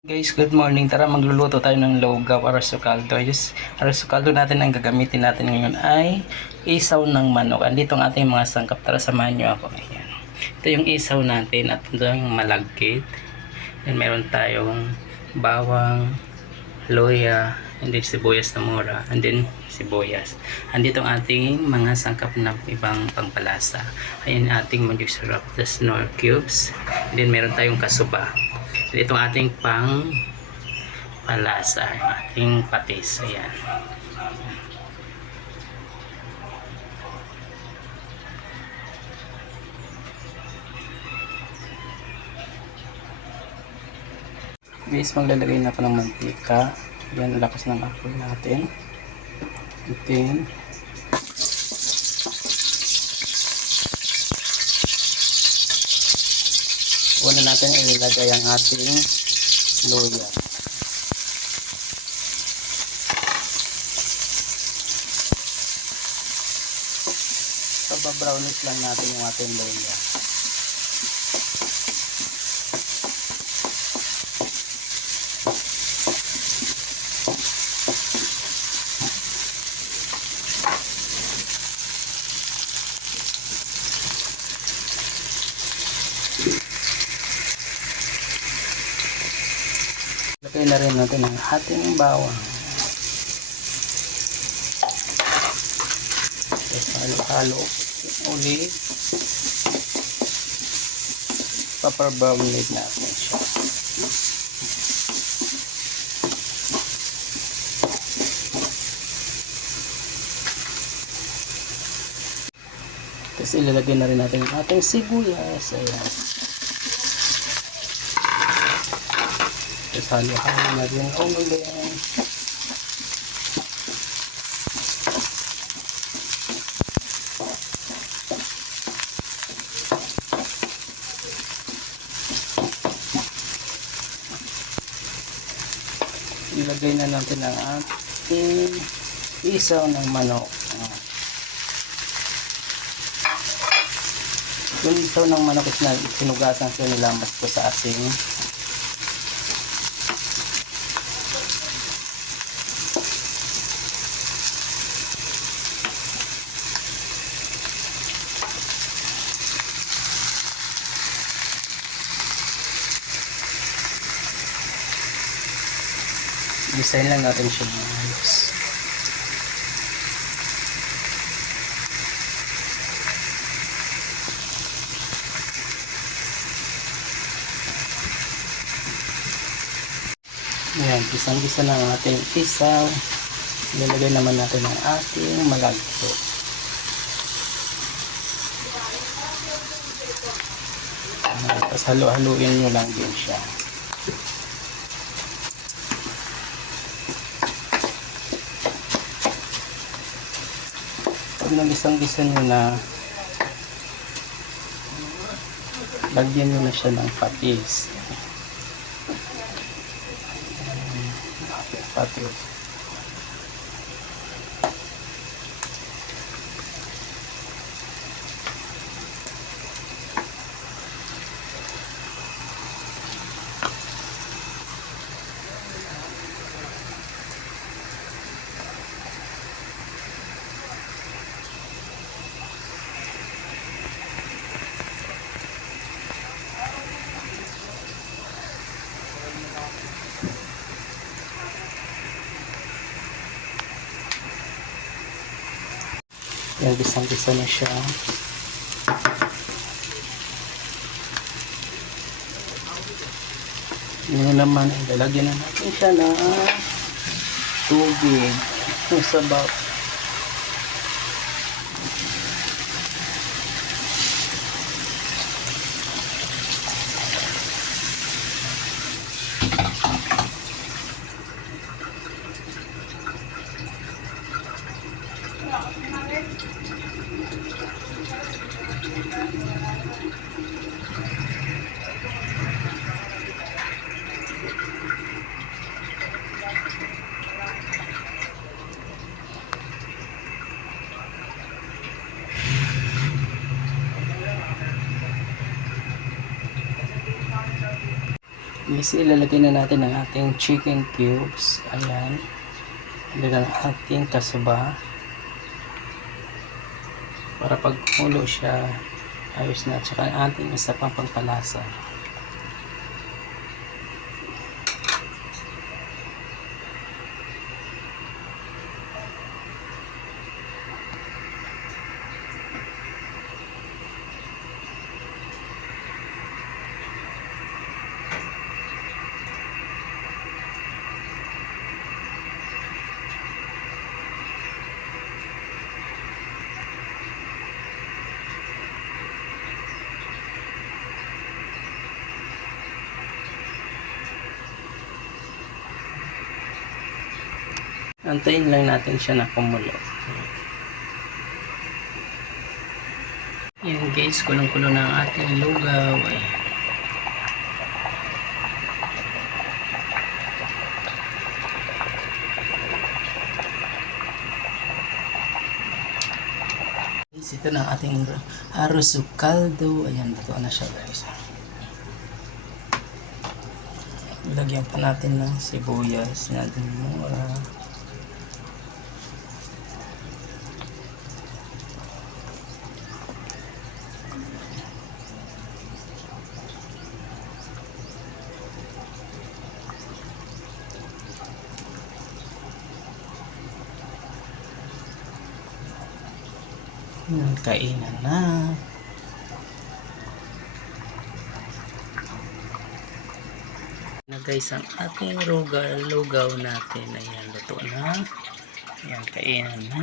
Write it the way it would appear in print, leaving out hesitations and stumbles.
Guys, good morning. Tara magluluto tayo ng longga para sa kaldo. Para sa kaldo natin ang gagamitin natin ngayon ay isaw ng manok. Andito ang ating mga sangkap. Tara samahan nyo ako. Ayan. Ito yung isaw natin at ito yung malagkit. Then meron tayong bawang, luya, and then sibuyas na mura, and then sibuyas. Andito ang ating mga sangkap na ibang pangpalasa. Ayan ating magic syrup, the Knorr cubes. And then meron tayong kasuba. Ito ang ating pang palasa, ating patis. Ayan. Guys, maglalagay na ako ng mantika. Ayan, lakas ng apoy natin. Then una natin ilagay ang ating luya. Papa-brownish lang natin yung ating luya. Lagay na rin natin ang ating bawang. Halo-halo ulit. Papa-brownish natin siya. Tapos ilalagay na rin natin ang ating sibuyas. Ayan. Tapos halo-halo na rin ulit. Ilagay na natin ang ating isaw ng manok. Yung isaw ng manok is na sinugasan ko, nilamas ko sa ating design lang natin siya ng ayos. Ayan, pisang-pisa na ang ating isaw. Ilalagay naman natin ang ating malagpo. Tapos halo-haluin nyo lang din siya. Pag nagisang-gisa nyo na, lagyan nyo na siya ng patis. Patis. Yan, bisang-bisa na siya. Yan naman, ilalagyan na natin siya na tubig. Yung sabaw. is ilalagay na natin ang ating chicken cubes. Ayan. Ilagay ang ating kasaba. Para pag kumulo siya, ayos na. Tsaka ang ating isa pang pangpalasa. Antayin lang natin siya na kumulo. Yan guys, kulong-kulo na ang ating lugaw. Ayan. Guys, ito na ang ating arroz o caldo. Ayan, luto na siya guys. Lagyan pa natin ng sibuyas na mura. Kainan na. Na guys, ang ating lugaw natin. Ayan, luto na. Ayan, kainan na.